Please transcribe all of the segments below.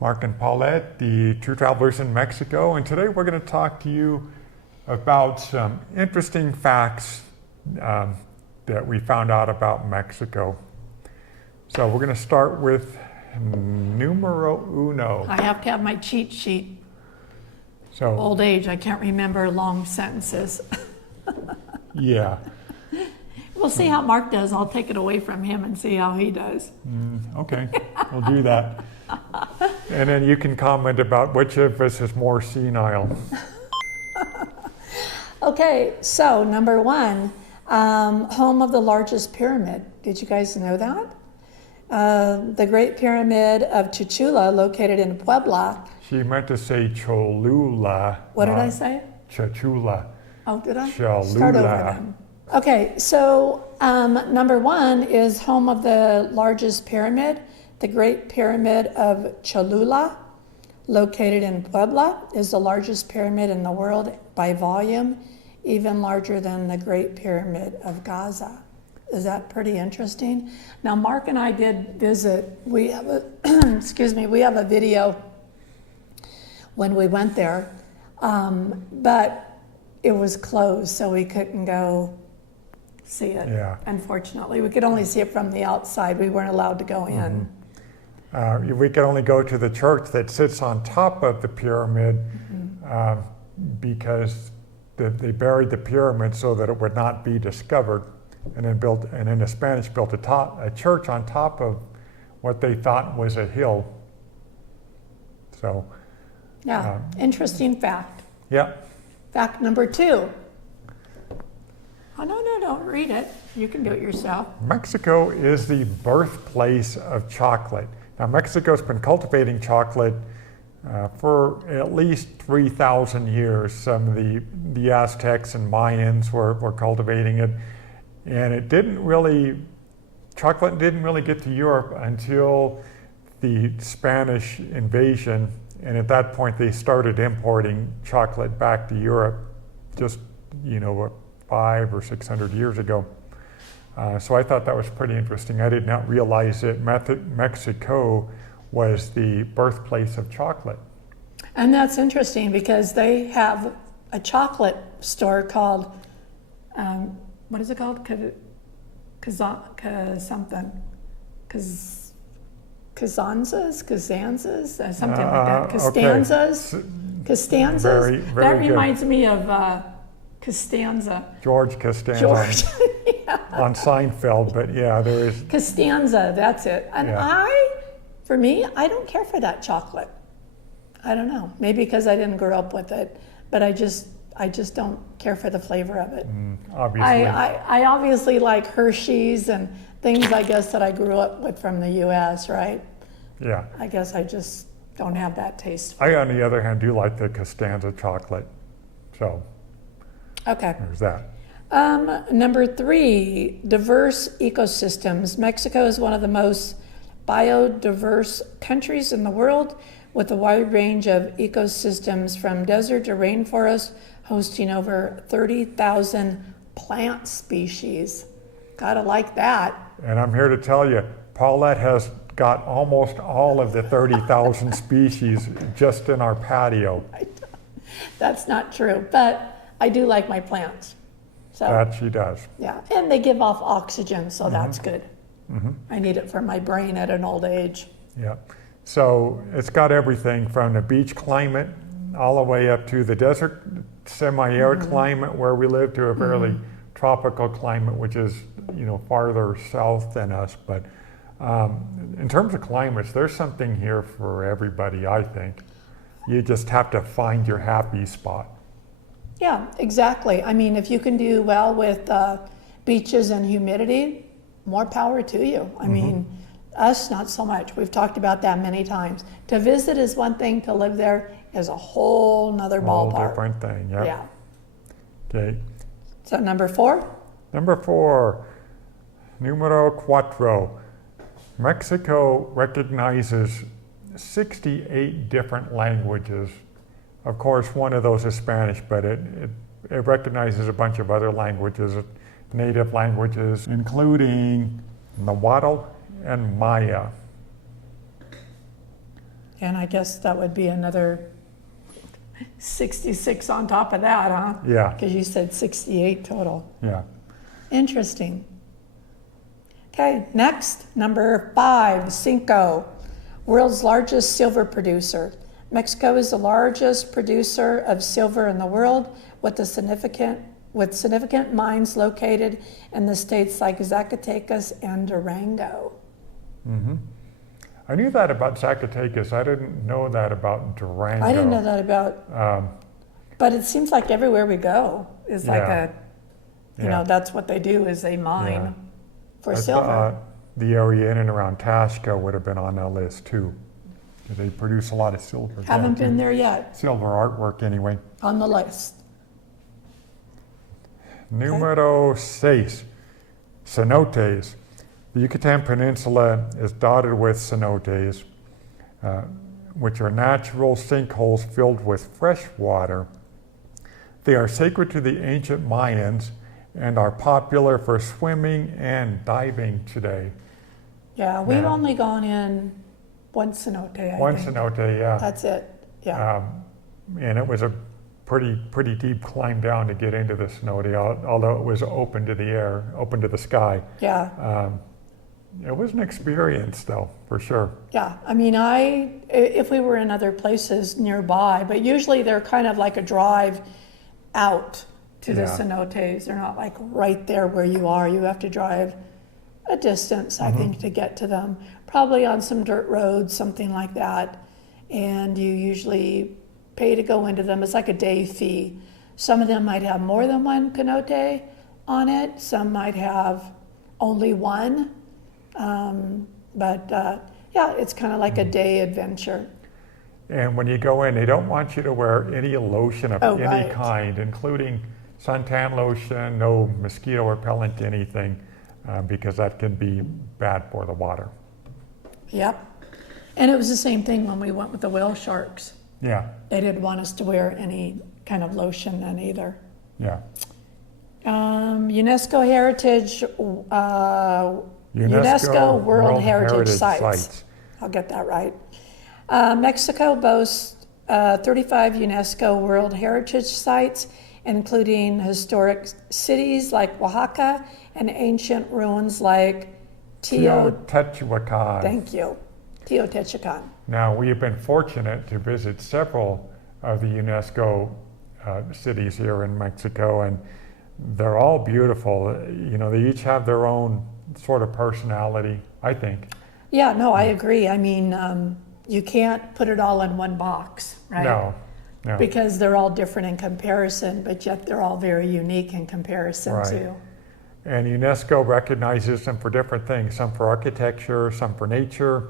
Mark and Paulette, the True Travelers in Mexico, and today we're going to talk to you about some interesting facts that we found out about Mexico. So we're going to start with numero uno. I have to have my cheat sheet. So Old age, I can't remember long sentences. yeah. We'll see how Mark does. I'll take it away from him and see how he does. Okay, we'll do that. And then you can comment about which of us is more senile. Okay, so number one, home of the largest pyramid. Did you guys know that? The Great Pyramid of Chichula, located in Puebla. She meant to say Cholula. What did I say? Chachula. Oh, did I? Cholula. Start over then. Okay, so number one is home of the largest pyramid. The Great Pyramid of Cholula, located in Puebla, is the largest pyramid in the world by volume, even larger than the Great Pyramid of Gaza. Is that pretty interesting? Now, Mark and I did visit. We have a, we have a video when we went there, but it was closed, so we couldn't go see it. Yeah. Unfortunately, we could only see it from the outside. We weren't allowed to go in. We could only go to the church that sits on top of the pyramid because they buried the pyramid so that it would not be discovered, and then the Spanish built a church on top of what they thought was a hill. So, Yeah, interesting fact. yeah. Fact number two. Oh, no, don't read it. You can do it yourself. Mexico is the birthplace of chocolate. Now, Mexico's been cultivating chocolate for at least 3,000 years. Some of the Aztecs and Mayans were cultivating it. And chocolate didn't really get to Europe until the Spanish invasion. And at that point, they started importing chocolate back to Europe just, 500 or 600 years ago. So I thought that was pretty interesting. I did not realize that Mexico was the birthplace of chocolate. And that's interesting because they have a chocolate store called, what is it called? Kazanzas, something like that. Costanzas. Okay. Costanzas. Very that good. reminds me of Costanza. George Costanza. George. On Seinfeld, but yeah, there is. Costanza, that's it. And Yeah. for me, I don't care for that chocolate. I don't know. Maybe because I didn't grow up with it, but I just don't care for the flavor of it. Obviously. I obviously like Hershey's and things, I guess, that I grew up with from the U.S., right? Yeah. I guess I just don't have that taste. I, on the other hand, do like the Costanza chocolate. So Okay. there's that. Number three, diverse ecosystems. Mexico is one of the most biodiverse countries in the world, with a wide range of ecosystems from desert to rainforest, hosting over 30,000 plant species. Gotta like that. And I'm here to tell you, Paulette has got almost all of the 30,000 species just in our patio. That's not true, but I do like my plants. So, That she does. yeah, and they give off oxygen, so that's good. I need it for my brain at an old age. Yeah. So it's got everything from the beach climate all the way up to the desert semi-arid climate where we live to a fairly tropical climate, which is, farther south than us. But in terms of climates, there's something here for everybody, I think. You just have to find your happy spot. Yeah, exactly. I mean, if you can do well with beaches and humidity, more power to you. I mean, us, not so much. We've talked about that many times. To visit is one thing, to live there is a whole nother Whole ballpark. different thing, yep. Yeah. Okay. So number four? Number four, numero cuatro. Mexico recognizes 68 different languages. Of course, one of those is Spanish, but it recognizes a bunch of other languages, native languages, including Nahuatl and Maya. And I guess that would be another 66 on top of that, huh? Yeah, Because you said 68 total. yeah. Interesting. Okay, next, number 5, Cinco, world's largest silver producer. Mexico is the largest producer of silver in the world, with significant mines located in the states like Zacatecas and Durango. Hmm. I knew that about Zacatecas. I didn't know that about Durango. I didn't know that about, but it seems like everywhere we go is like Yeah. you know, that's what they do is they mine Yeah. for I silver. thought the area in and around Tasco would have been on that list too. They produce a lot of silver. Haven't been there yet, Silver artwork anyway. on the list. Número 6, cenotes. The Yucatan Peninsula is dotted with cenotes, which are natural sinkholes filled with fresh water. They are sacred to the ancient Mayans and are popular for swimming and diving today. Yeah, we've Yeah. only gone in one cenote, I One think. cenote, yeah. That's it, yeah. And it was a pretty deep climb down to get into the cenote, although it was open to the air, open to the sky. Yeah, It was an experience, though, for sure. yeah. I mean, if we were in other places nearby, but usually they're kind of like a drive out to the Yeah. cenotes. They're not like right there where you are. You have to drive a distance, I think, to get to them. Probably on some dirt roads, something like that. And you usually pay to go into them. It's like a day fee. Some of them might have more than one cenote on it. Some might have only one. Yeah, it's kind of like a day adventure. And when you go in, they don't want you to wear any lotion of Oh, any right. kind, including suntan lotion, no mosquito repellent, anything, because that can be bad for the water. Yep. And it was the same thing when we went with the whale sharks. Yeah, They didn't want us to wear any kind of lotion then either. yeah. UNESCO Heritage, UNESCO World Heritage Sites. I'll get that right. Mexico boasts 35 UNESCO World Heritage Sites, including historic cities like Oaxaca and ancient ruins like Teotihuacan. Thank you, Teotihuacan. Now, we have been fortunate to visit several of the UNESCO cities here in Mexico, and they're all beautiful. You know, they each have their own sort of personality, I think. Yeah, no, I agree. I mean, you can't put it all in one box, right? No. Because they're all different in comparison, but yet they're all very unique in comparison Right. too. And UNESCO recognizes them for different things, some for architecture, some for nature.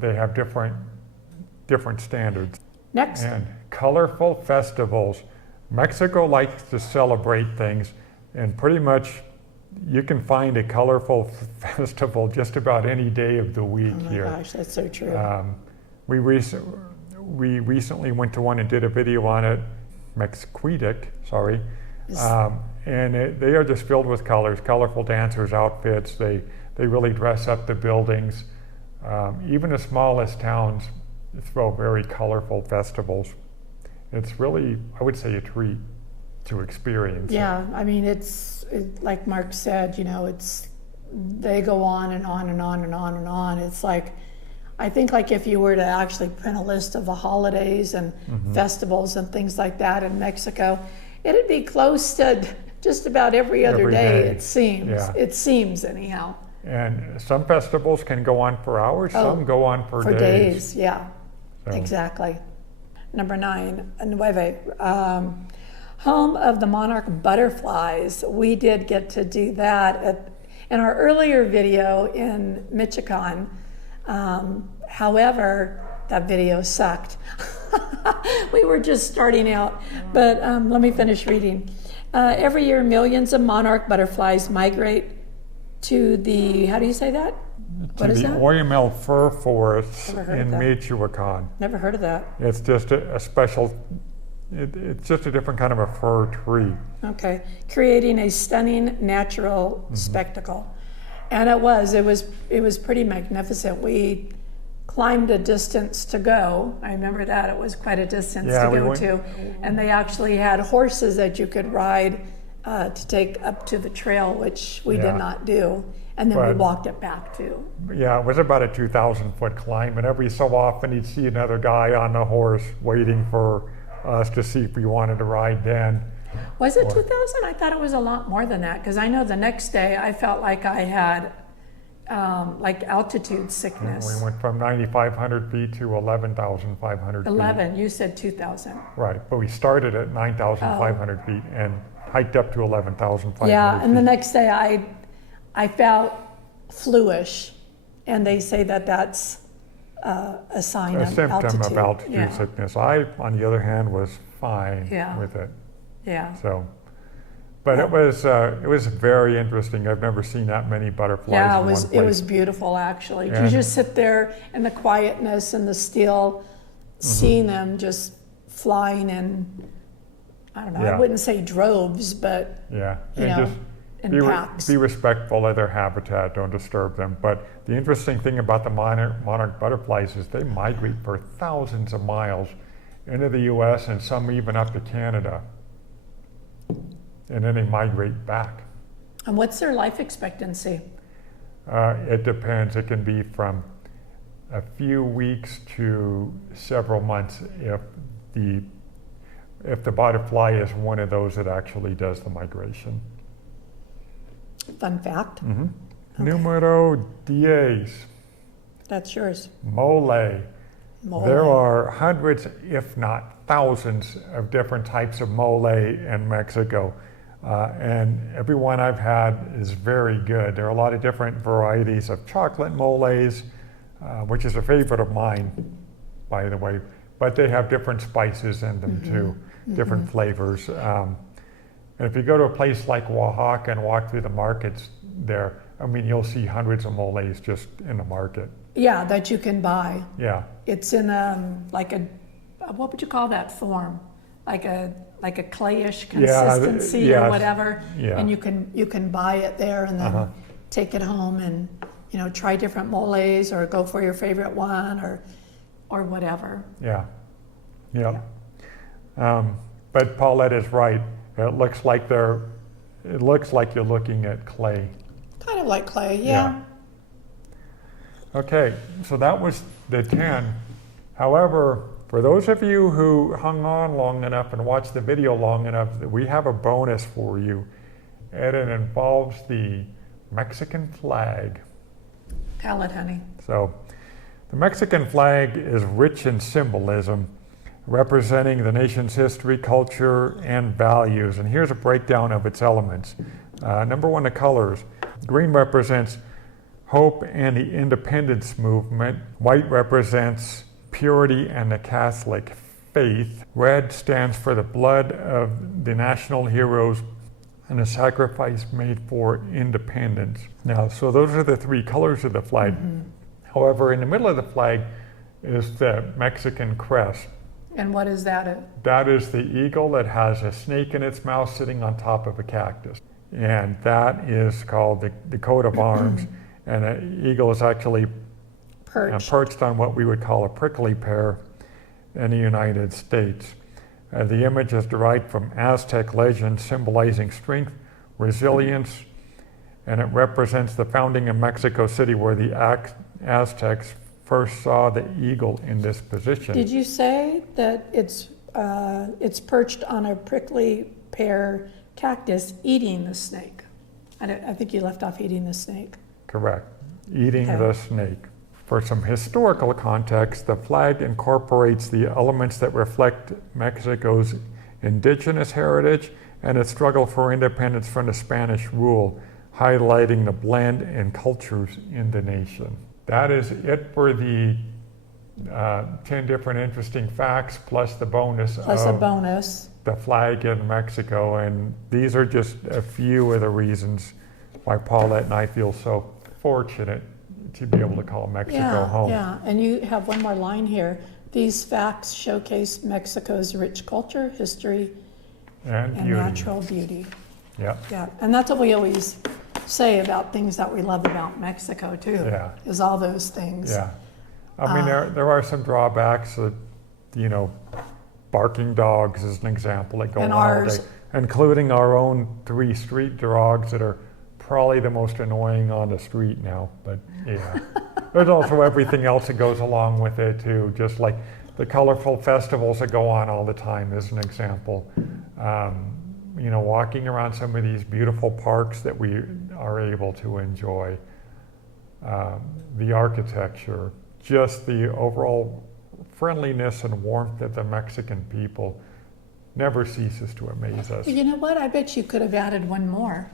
They have different standards. Next, And colorful festivals. Mexico likes to celebrate things, and pretty much you can find a colorful festival just about any day of the week oh my here. gosh, that's so true. We recently went to one and did a video on it, Mexquedic, sorry. And they are just filled with colors, colorful dancers, outfits. They really dress up the buildings. Even the smallest towns throw very colorful festivals. It's really, I would say, a treat to experience. Yeah, I mean, like Mark said, you know, they go on and on and on and on and on. It's like, I think like if you were to actually print a list of the holidays and festivals and things like that in Mexico, it'd be close to just about every other Every day, day. it seems. Yeah. It seems anyhow. And some festivals can go on for hours, some go on for For days. days, yeah, So, exactly. Number 9, nueve, home of the monarch butterflies. We did get to do that in our earlier video in Michoacan. However, that video sucked. We were just starting out, but let me finish reading. Every year, millions of monarch butterflies migrate to the, how do you say that? What to is the that? Oyamel fir forests Never heard of in that. Michoacan. Never heard of that. It's just a special, it's just a different kind of a fir tree. Okay, creating a stunning natural spectacle. And it was pretty magnificent. We climbed a distance to go. I remember that, it was quite a distance Yeah, to we go went- to. And they actually had horses that you could ride to take up to the trail, which we Yeah. did not do. And then we But- walked it back too. Yeah, it was about a 2,000-foot climb, and every so often you'd see another guy on the horse waiting for us to see if we wanted to ride then. Was it 2,000? I thought it was a lot more than that, because I know the next day I felt like I had like altitude sickness. We went from 9,500 feet to 11,500 feet. 11, you said 2,000. Right, but we started at 9,500 feet and hiked up to 11,500 Yeah, and the feet. next day I felt fluish, and they say that that's a sign A of symptom altitude. of altitude Yeah. sickness. I, on the other hand, was fine Yeah. with it. Yeah. So, but it was very interesting. I've never seen that many butterflies Yeah, in one it place. was beautiful actually. You And- just sit there in the quietness and the still, seeing them just flying in, I don't know, I Yeah. wouldn't say droves, but Yeah, you and know, just in be, packs. be respectful of their habitat. Don't disturb them. But the interesting thing about the monarch butterflies is they migrate for thousands of miles into the U.S. and some even up to Canada, and then they migrate back. And what's their life expectancy? It depends. It can be from a few weeks to several months if the butterfly is one of those that actually does the migration. Fun fact. Numero 10, That's yours. mole. Mole. There are hundreds, if not thousands, of different types of mole in Mexico. And every one I've had is very good. There are a lot of different varieties of chocolate moles, which is a favorite of mine, by the way. But they have different spices in them too, different flavors. And if you go to a place like Oaxaca and walk through the markets there, I mean, you'll see hundreds of moles just in the market. Yeah, that you can buy. Yeah, It's in like a, what would you call that form? Like a clayish Yeah, consistency yes, or whatever. yeah. And you can buy it there and then take it home and try different moles or go for your favorite one or whatever. yeah, yeah. But Paulette is right. It looks like you're looking at clay. Kind of like clay, yeah. Okay, so that was the 10. However, for those of you who hung on long enough and watched the video long enough, we have a bonus for you, and it involves the Mexican flag. Tell it, honey. So, the Mexican flag is rich in symbolism, representing the nation's history, culture, and values. And here's a breakdown of its elements. Number one, the colors. Green represents hope and the independence movement. White represents purity and the Catholic faith. Red stands for the blood of the national heroes and the sacrifice made for independence. Now, so those are the three colors of the flag. However, in the middle of the flag is the Mexican crest. And what is that? That is the eagle that has a snake in its mouth sitting on top of a cactus. And that is called the coat of arms. And an eagle is actually perched on what we would call a prickly pear in the United States. The image is derived from Aztec legend symbolizing strength, resilience, and it represents the founding of Mexico City where the Aztecs first saw the eagle in this position. Did you say that it's perched on a prickly pear cactus eating the snake? I think you left off eating the snake. Correct. Eating Okay. the snake. For some historical context, the flag incorporates the elements that reflect Mexico's indigenous heritage and its struggle for independence from the Spanish rule, highlighting the blend in cultures in the nation. That is it for the 10 different interesting facts plus the bonus Plus a of bonus. the flag in Mexico. And these are just a few of the reasons why Paulette and I feel so fortunate to be able to call Mexico home. Yeah, and you have one more line here. These facts showcase Mexico's rich culture, history, And and beauty. natural beauty. Yeah, Yeah, and that's what we always say about things that we love about Mexico too. Yeah. Is all those things. yeah. I mean, there are some drawbacks that, you know, barking dogs is an example that go And on all ours. day, including our own 3 street dogs that are probably the most annoying on the street now. But yeah, there's also everything else that goes along with it too, just like the colorful festivals that go on all the time is an example. You know, walking around some of these beautiful parks that we are able to enjoy, the architecture, just the overall friendliness and warmth of the Mexican people never ceases to amaze us. You know what? I bet you could have added one more.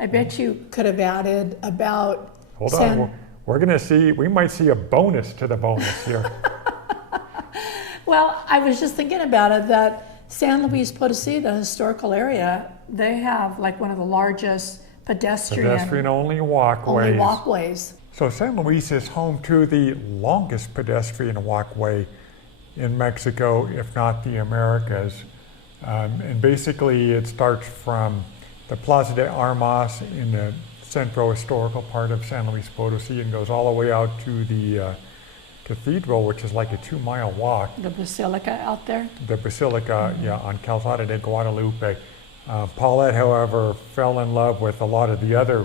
I bet you could have added about. Hold on, we're going to see, we might see a bonus to the bonus here. Well, I was just thinking about it that San Luis Potosí, the historical area, they have like one of the largest pedestrian Only only walkways. So San Luis is home to the longest pedestrian walkway in Mexico, if not the Americas. And basically it starts from the Plaza de Armas in the central historical part of San Luis Potosí and goes all the way out to the cathedral, which is like a 2-mile walk. The basilica out there. The basilica, yeah, on Calzada de Guadalupe. Paulette, however, fell in love with a lot of the other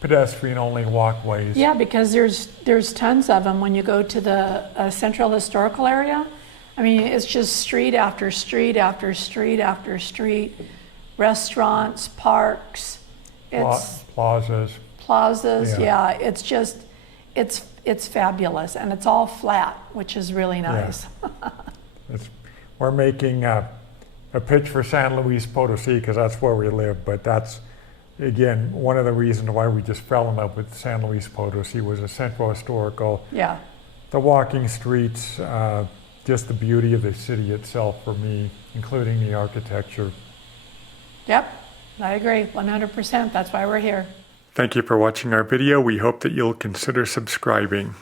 pedestrian-only walkways. Yeah, because there's tons of them when you go to the central historical area. I mean, it's just street after street after street after street, restaurants, parks, Plazas. Yeah. It's just, it's fabulous, and it's all flat, which is really nice. We're making a pitch for San Luis Potosí because that's where we live, but that's, again, one of the reasons why we just fell in love with San Luis Potosí was the central historical, Yeah. the walking streets, just the beauty of the city itself for me, including the architecture. Yep, I agree, 100%. That's why we're here. Thank you for watching our video. We hope that you'll consider subscribing.